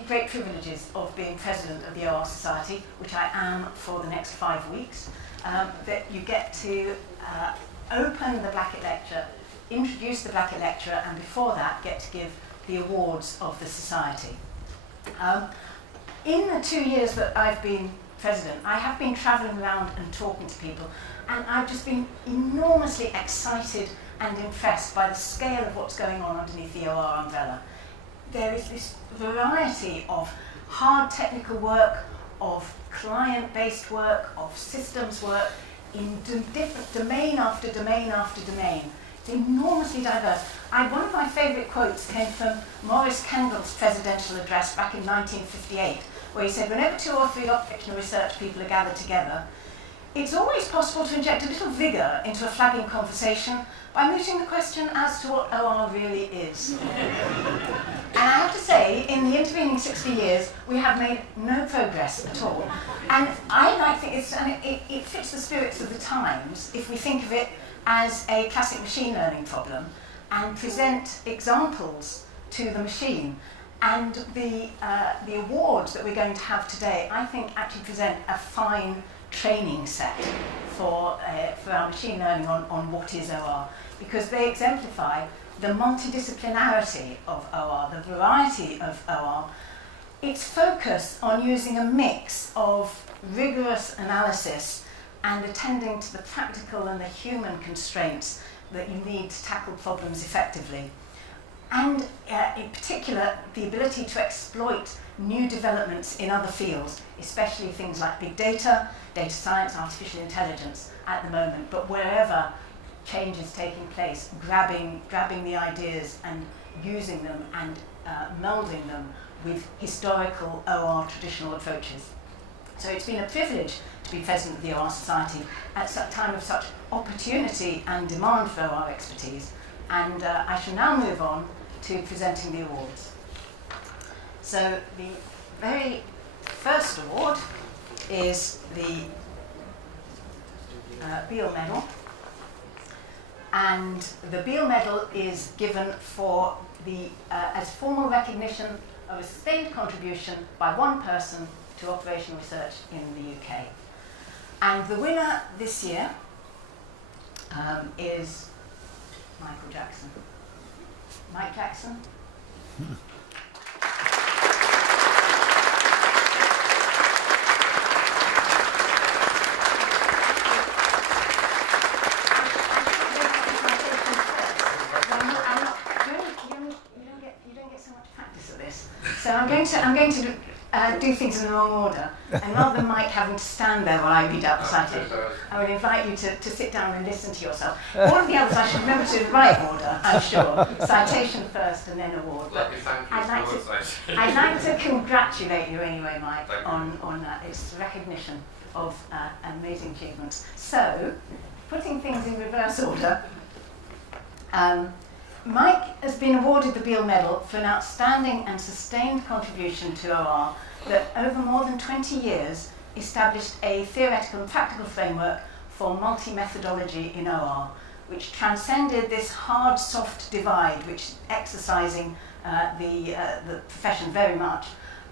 the great privileges of being president of the OR Society, which I am for the next 5 weeks, that you get to open the Blackett Lecture, introduce the Blackett Lecture, and before that get to give the awards of the Society. In the 2 years that I've been president, I have been travelling around and talking to people, and I've just been enormously excited and impressed by the scale of what's going on underneath the OR umbrella. There is this variety of hard technical work, of client-based work, of systems work, in different domain after domain after domain. It's enormously diverse. One of my favourite quotes came from Maurice Kendall's presidential address back in 1958, where he said, whenever 2 or 3 operational research people are gathered together, it's always possible to inject a little vigour into a flagging conversation by mooting the question as to what OR really is. And I have to say, in the intervening 60 years, we have made no progress at all. And I think it fits the spirits of the times if we think of it as a classic machine learning problem and present examples to the machine. And the awards that we're going to have today, I think, actually present a fine training set for our machine learning on what is OR, because they exemplify the multidisciplinarity of OR, the variety of OR, its focus on using a mix of rigorous analysis and attending to the practical and the human constraints that you need to tackle problems effectively. And in particular, the ability to exploit new developments in other fields, especially things like big data, data science, artificial intelligence at the moment, but wherever change is taking place, grabbing the ideas and using them and melding them with historical OR traditional approaches. So it's been a privilege to be president of the OR Society at a time of such opportunity and demand for OR expertise. And I shall now move on to presenting the awards. So the very first award is the Beale Medal. And the Beale Medal is given for as formal recognition of a sustained contribution by one person to operational research in the UK. And the winner this year is Michael Jackson. Mike Jackson? So I'm going to do things in the wrong order, and rather than Mike having to stand there while I read out the citation, I would invite you to sit down and listen to yourself. All of the others I should remember to the right order, I'm sure. Citation first and then award. But I'd like to congratulate you anyway, Mike, on that. It's recognition of amazing achievements. So, putting things in reverse order, Mike has been awarded the Beale Medal for an outstanding and sustained contribution to OR that over more than 20 years established a theoretical and practical framework for multi-methodology in OR, which transcended this hard-soft divide which exercising the profession very much,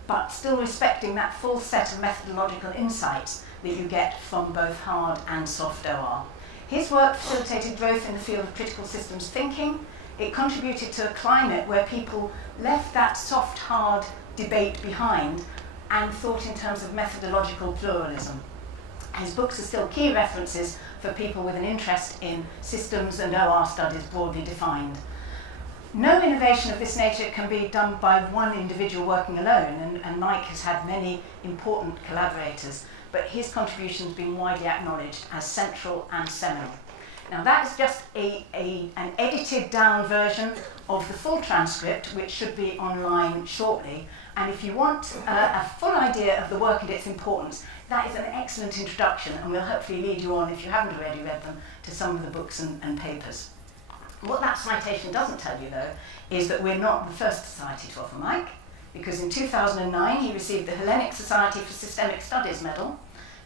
but still respecting that full set of methodological insights that you get from both hard and soft OR. His work facilitated growth in the field of critical systems thinking. It contributed to a climate where people left that soft-hard debate behind and thought in terms of methodological pluralism. His books are still key references for people with an interest in systems and OR studies broadly defined. No innovation of this nature can be done by one individual working alone, and Mike has had many important collaborators, but his contribution has been widely acknowledged as central and seminal. Now that is just an edited down version of the full transcript, which should be online shortly. And if you want a full idea of the work and its importance, that is an excellent introduction, and will hopefully lead you on, if you haven't already read them, to some of the books and papers. What that citation doesn't tell you, though, is that we're not the first society to offer Mike, because in 2009 he received the Hellenic Society for Systemic Studies Medal,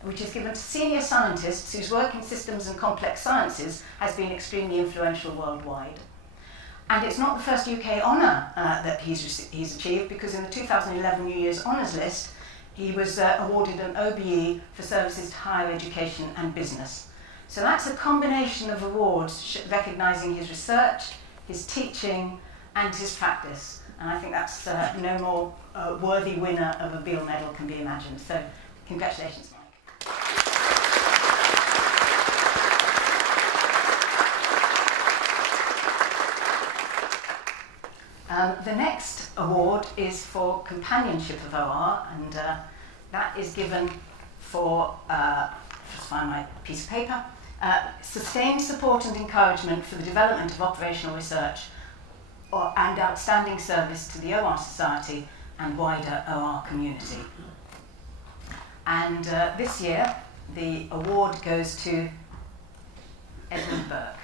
which is given to senior scientists whose work in systems and complex sciences has been extremely influential worldwide. And it's not the first UK honour that he's achieved, because in the 2011 New Year's Honours List, he was awarded an OBE for services to higher education and business. So that's a combination of awards recognising his research, his teaching, and his practice. And I think that's no more worthy winner of a Beale Medal can be imagined. So congratulations, Mike. The next award is for companionship of OR, and that is given for, just find my piece of paper, sustained support and encouragement for the development of operational research and outstanding service to the OR Society and wider OR community. And this year, the award goes to Edmund Burke.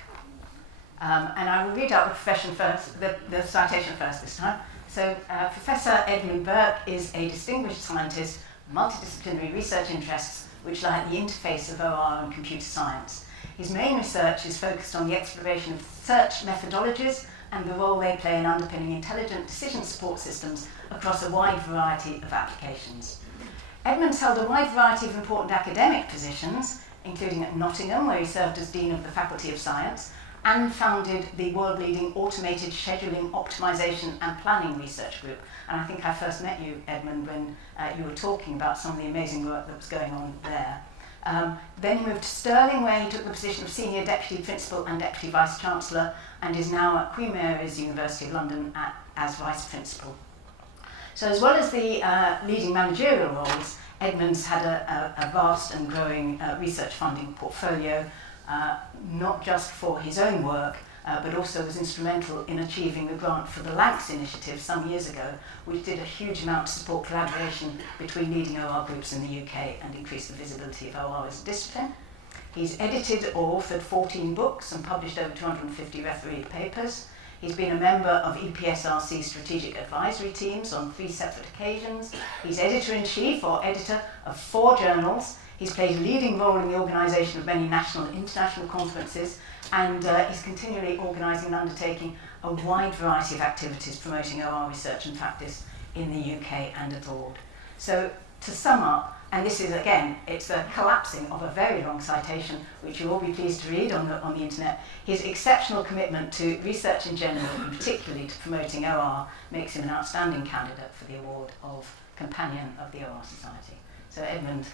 And I will read out the profession first, the citation first this time. So Professor Edmund Burke is a distinguished scientist with multidisciplinary research interests which lie at the interface of OR and computer science. His main research is focused on the exploration of search methodologies and the role they play in underpinning intelligent decision support systems across a wide variety of applications. Edmund's held a wide variety of important academic positions, including at Nottingham, where he served as Dean of the Faculty of Science, and founded the world-leading Automated Scheduling, Optimization and Planning Research Group. And I think I first met you, Edmund, when you were talking about some of the amazing work that was going on there. Then he moved to Stirling, where he took the position of Senior Deputy Principal and Deputy Vice-Chancellor, and is now at Queen Mary's University of London as Vice-Principal. So as well as the leading managerial roles, Edmund's had a vast and growing research funding portfolio, not just for his own work, but also was instrumental in achieving the grant for the LANCS initiative some years ago, which did a huge amount to support collaboration between leading OR groups in the UK and increase the visibility of OR as a discipline. He's edited or authored 14 books and published over 250 refereed papers. He's been a member of EPSRC strategic advisory teams on 3 separate occasions. He's editor-in-chief or editor of 4 journals. He's played a leading role in the organisation of many national and international conferences, and he's continually organising and undertaking a wide variety of activities promoting OR research and practice in the UK and abroad. So to sum up, and this is again, it's a collapsing of a very long citation, which you'll all be pleased to read on the internet. His exceptional commitment to research in general, and particularly to promoting OR, makes him an outstanding candidate for the award of Companion of the OR Society. So Edmund.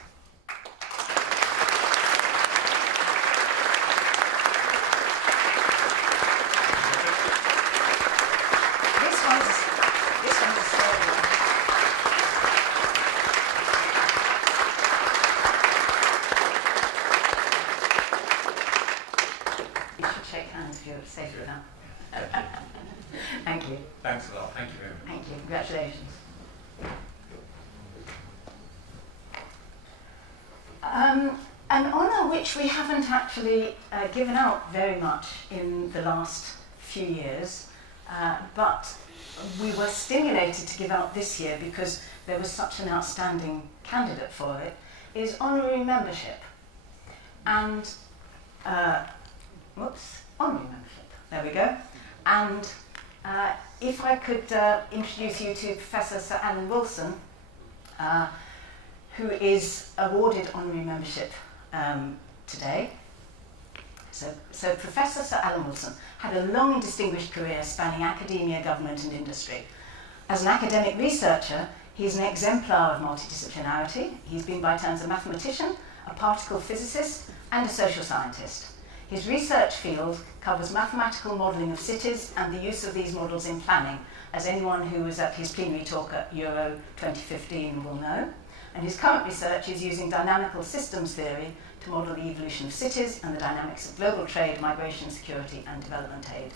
Thank you. Thanks a lot. Thank you very much. Thank you. Congratulations. An honour which we haven't actually given out very much in the last few years, but we were stimulated to give out this year because there was such an outstanding candidate for it, is honorary membership. And, honorary membership. There we go. And if I could introduce you to Professor Sir Alan Wilson, who is awarded honorary membership today. So Professor Sir Alan Wilson had a long and distinguished career spanning academia, government and industry. As an academic researcher, he's an exemplar of multidisciplinarity. He's been by turns a mathematician, a particle physicist and a social scientist. His research field covers mathematical modelling of cities and the use of these models in planning, as anyone who was at his plenary talk at Euro 2015 will know. And his current research is using dynamical systems theory to model the evolution of cities and the dynamics of global trade, migration, security and development aid.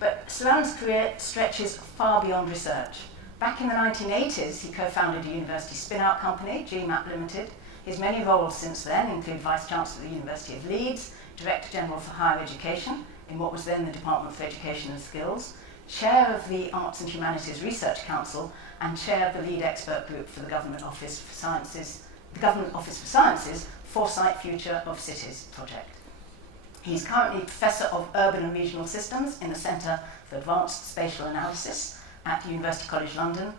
But Sir Alan's career stretches far beyond research. Back in the 1980s, he co-founded a university spin-out company, GMAP Limited. His many roles since then include Vice-Chancellor of the University of Leeds, Director General for Higher Education in what was then the Department for Education and Skills, Chair of the Arts and Humanities Research Council, and Chair of the Lead Expert Group for the Government Office for Sciences, Foresight Future of Cities project. He's currently Professor of Urban and Regional Systems in the Centre for Advanced Spatial Analysis at University College London,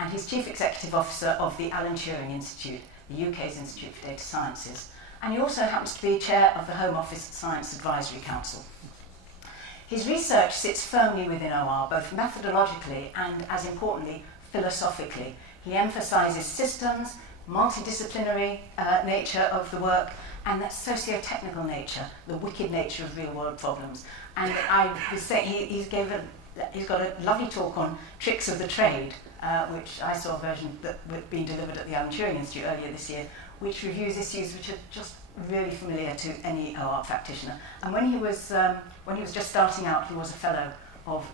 and he's Chief Executive Officer of the Alan Turing Institute, the UK's Institute for Data Sciences, and he also happens to be Chair of the Home Office Science Advisory Council. His research sits firmly within OR, both methodologically and, as importantly, philosophically. He emphasises systems, multidisciplinary nature of the work, and that socio-technical nature, the wicked nature of real-world problems. And I was saying he's got a lovely talk on tricks of the trade, which I saw a version that had been delivered at the Alan Turing Institute earlier this year, which reviews issues which are just really familiar to any OR practitioner. And when he was just starting out, he was a fellow of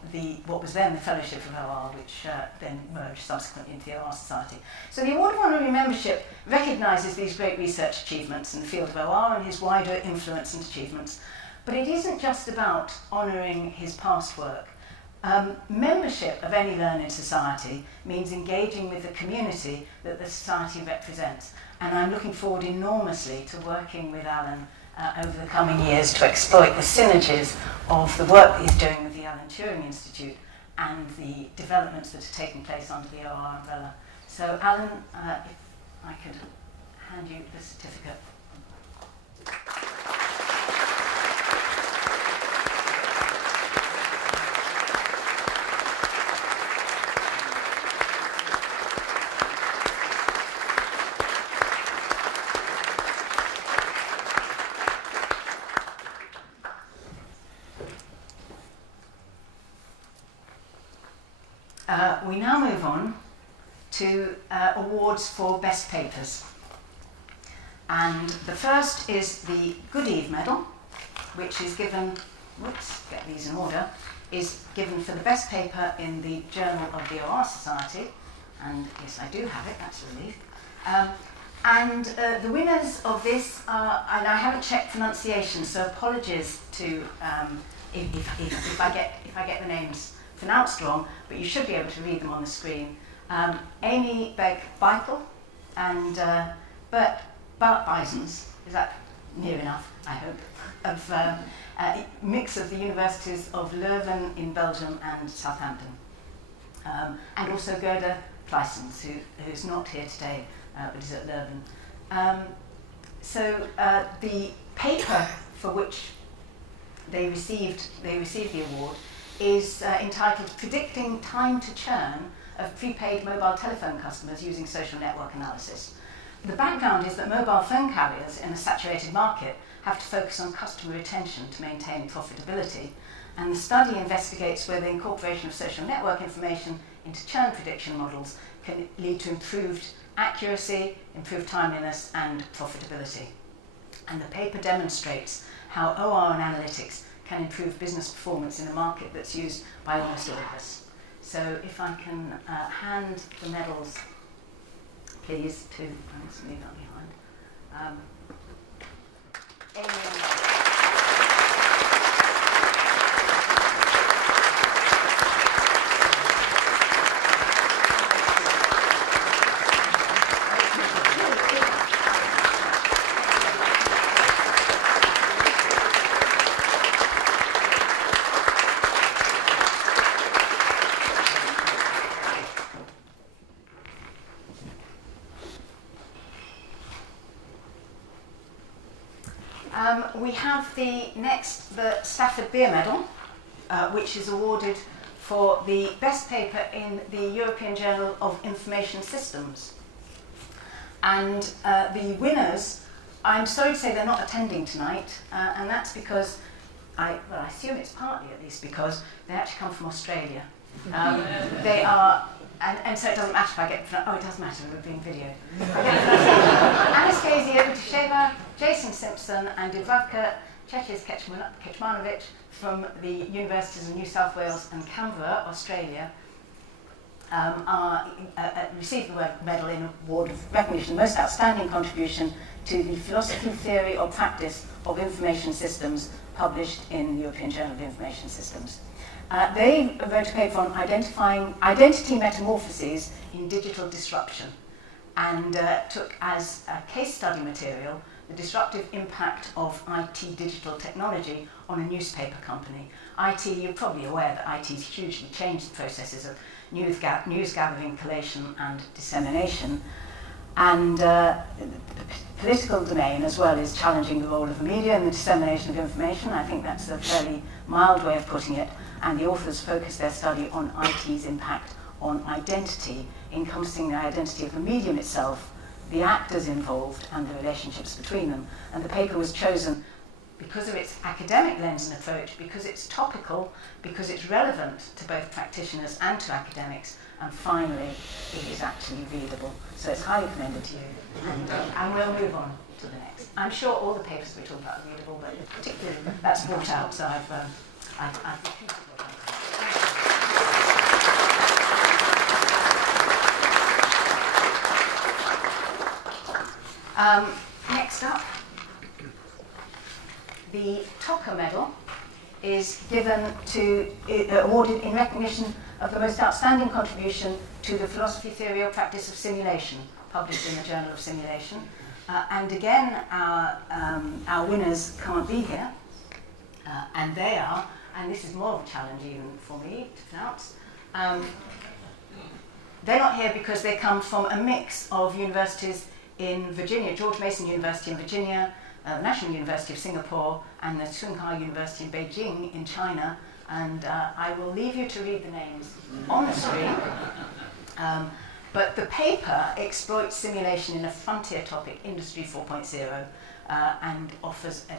what was then the Fellowship of OR, which then merged subsequently into the OR Society. So the Award of Honorary Membership recognises these great research achievements in the field of OR and his wider influence and achievements. But it isn't just about honouring his past work. Membership of any learned society means engaging with the community that the society represents. And I'm looking forward enormously to working with Alan over the coming years to exploit the synergies of the work that he's doing with the Alan Turing Institute and the developments that are taking place under the OR umbrella. So Alan, if I could hand you the certificate. We now move on to awards for best papers. And the first is the Good Eve Medal, which is given, get these in order, is given for the best paper in the Journal of the OR Society. And yes, I do have it, that's a relief. And the winners of this are, and I haven't checked pronunciation, so apologies to if I get the names pronounced wrong, but you should be able to read them on the screen. Amy Begg-Beitel and Bart Bisons, is that near enough, I hope, of a mix of the universities of Leuven in Belgium and Southampton. And also Gerda Pleissens, who's not here today, but is at Leuven. So the paper for which they received the award is entitled Predicting Time to Churn of Prepaid Mobile Telephone Customers Using Social Network Analysis. The background is that mobile phone carriers in a saturated market have to focus on customer retention to maintain profitability, and the study investigates whether the incorporation of social network information into churn prediction models can lead to improved accuracy, improved timeliness, and profitability. And the paper demonstrates how OR and analytics can improve business performance in a market that's used by almost all of us. So if I can hand the medals, please, to, let's leave that behind. We have the Stafford Beer Medal, which is awarded for the best paper in the European Journal of Information Systems. And the winners, I'm sorry to say they're not attending tonight, and that's because, I assume it's partly at least because they actually come from Australia. They are, and so it doesn't matter if I get, it does matter, we're being videoed. Anastasia Utisheva, Jason Simpson, and Dubravka Kecmanovic from the Universities of New South Wales and Canberra, Australia, received the medal in award of recognition, most outstanding contribution to the philosophy, theory, or practice of information systems published in the European Journal of Information Systems. They wrote a paper on identifying identity metamorphoses in digital disruption, and took as a case study material the disruptive impact of IT digital technology on a newspaper company. IT, you're probably aware that IT has hugely changed the processes of news gathering, collation and dissemination. And the political domain as well is challenging the role of the media in the dissemination of information. I think that's a fairly mild way of putting it. And the authors focus their study on IT's impact on identity, encompassing the identity of the medium itself, the actors involved, and the relationships between them. And the paper was chosen because of its academic lens and approach, because it's topical, because it's relevant to both practitioners and to academics, and finally, it is actually readable. So it's highly commended to you. And we'll move on to the next. I'm sure all the papers we talk about are readable, but particularly that's brought out, so I've repeated what I've said. Next up, the Tocker Medal is awarded in recognition of the most outstanding contribution to the philosophy, theory or practice of simulation, published in the Journal of Simulation. And again, our winners can't be here, and they are, and this is more of a challenge even for me to pronounce, they're not here because they come from a mix of universities in Virginia, George Mason University in Virginia, the National University of Singapore, and the Tsinghua University in Beijing in China. And I will leave you to read the names on the screen. But the paper exploits simulation in a frontier topic, Industry 4.0, and offers a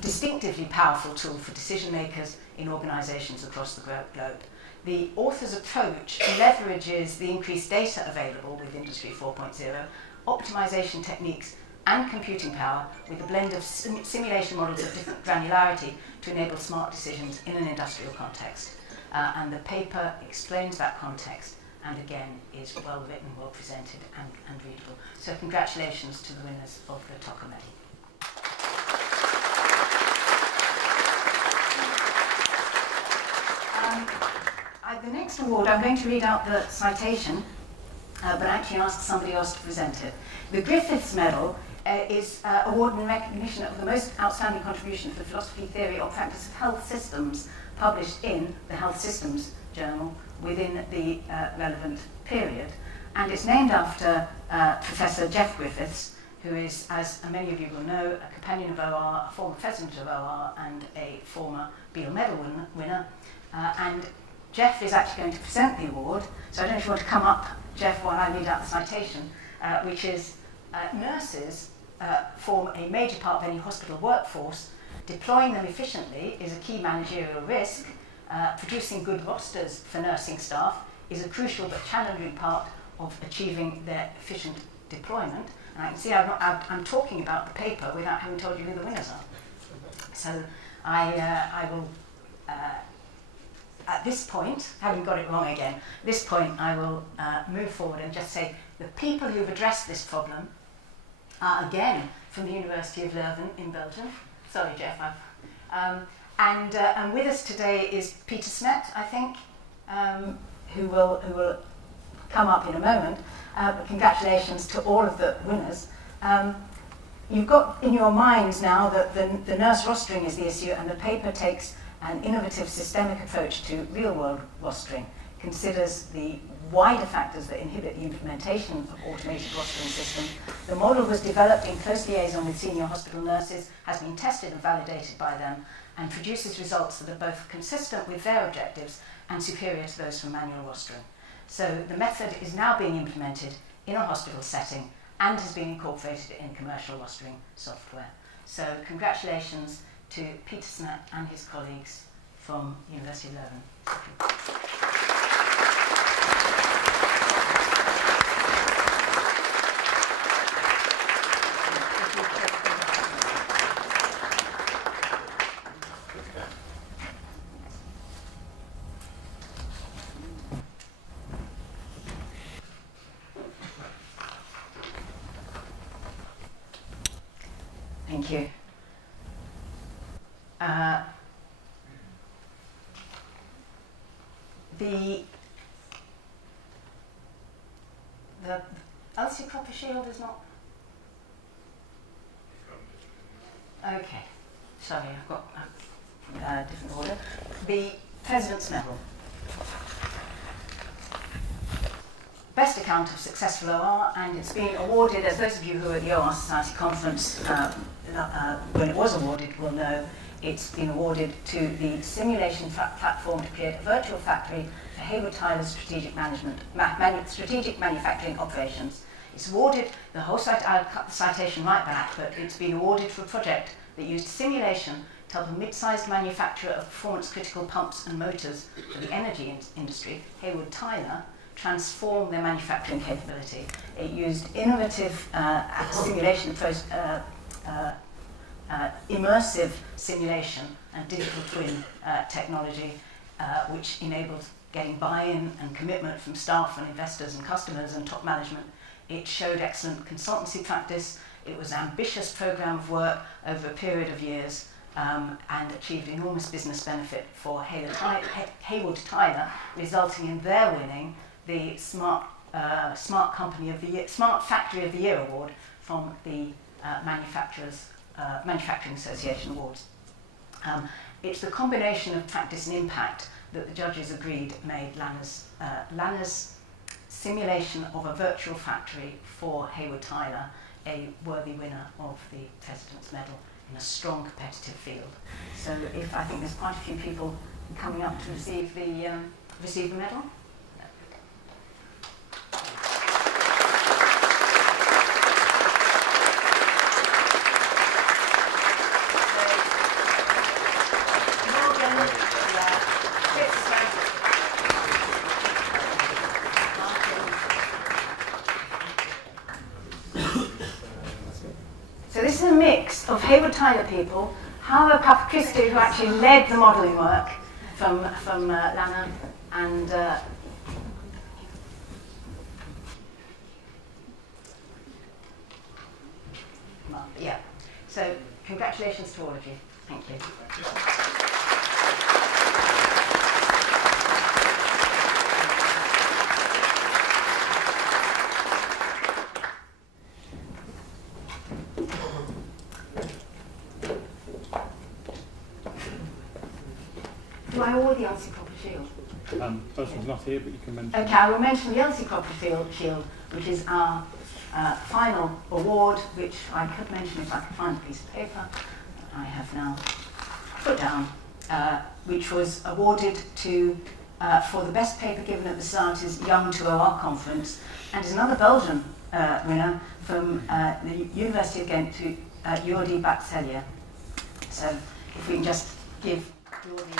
distinctively powerful tool for decision makers in organizations across the globe. The author's approach leverages the increased data available with Industry 4.0, optimization techniques, and computing power with a blend of simulation models of different granularity to enable smart decisions in an industrial context. And the paper explains that context and again is well written, well presented and readable. So congratulations to the winners of the Tocker Medal. The next award, I'm going to read out the citation, but actually ask somebody else to present it. The Griffiths Medal is awarded in recognition of the most outstanding contribution to the philosophy, theory or practice of health systems, published in the Health Systems Journal within the relevant period. And it's named after Professor Jeff Griffiths, who is, as many of you will know, a companion of OR, a former president of OR, and a former Beale Medal winner. And Jeff is actually going to present the award, so I don't know if you want to come up, Jeff, while I read out the citation, which is nurses form a major part of any hospital workforce. Deploying them efficiently is a key managerial risk. Producing good rosters for nursing staff is a crucial but challenging part of achieving their efficient deployment. And I can see I'm talking about the paper without having told you who the winners are. So I will, at this point, having got it wrong again, this point I will move forward and just say the people who've addressed this problem are again from the University of Leuven in Belgium. Sorry, Jeff, and with us today is Peter Smet, I think, who will come up in a moment. But congratulations to all of the winners. You've got in your minds now that the nurse rostering is the issue, and the paper takes an innovative systemic approach to real-world rostering, considers the wider factors that inhibit the implementation of automated rostering systems. The model was developed in close liaison with senior hospital nurses, has been tested and validated by them, and produces results that are both consistent with their objectives and superior to those from manual rostering. So the method is now being implemented in a hospital setting and has been incorporated in commercial rostering software. So congratulations to Peter Smet and his colleagues from University of Leuven. Thank you. The Elsie Cropper Shield is not. Okay, sorry, I've got a different order. The President's Medal. Best account of successful OR, and it's been awarded, as those of you who were at the OR Society conference when it was awarded will know, it's been awarded to the simulation platform to create a virtual factory for Hayward Tyler's strategic manufacturing operations. It's awarded, the whole site, I'll cut the citation right back, but it's been awarded for a project that used simulation to help a mid-sized manufacturer of performance-critical pumps and motors for the energy industry, Hayward Tyler, transform their manufacturing capability. It used innovative simulation, immersive simulation and digital twin technology, which enabled getting buy-in and commitment from staff and investors and customers and top management. It showed excellent consultancy practice. It was an ambitious program of work over a period of years, and achieved enormous business benefit for Hayward Tyler, resulting in their winning the Smart Factory of the Year award from the Manufacturing Association Awards. It's the combination of practice and impact that the judges agreed made Lanner's simulation of a virtual factory for Hayward Tyler a worthy winner of the President's Medal in a strong competitive field. So I think there's quite a few people coming up to receive the medal. So this is a mix of Hayward Tyler people, Hara Papakistu, who actually led the modelling work from Lanner, and yeah. So congratulations to all of you. Thank you. Do I award the Elsie Cropper Shield? Person's not here, but you can mention. Okay, I will mention the Elsie Cropper Shield, which is our final award, which I could mention if I could find a piece of paper that I have now put down, which was awarded to for the best paper given at the Society's Young to OR conference, and is another Belgian winner from the University of Ghent to Jordi Baxelia. So if we can just give Jordi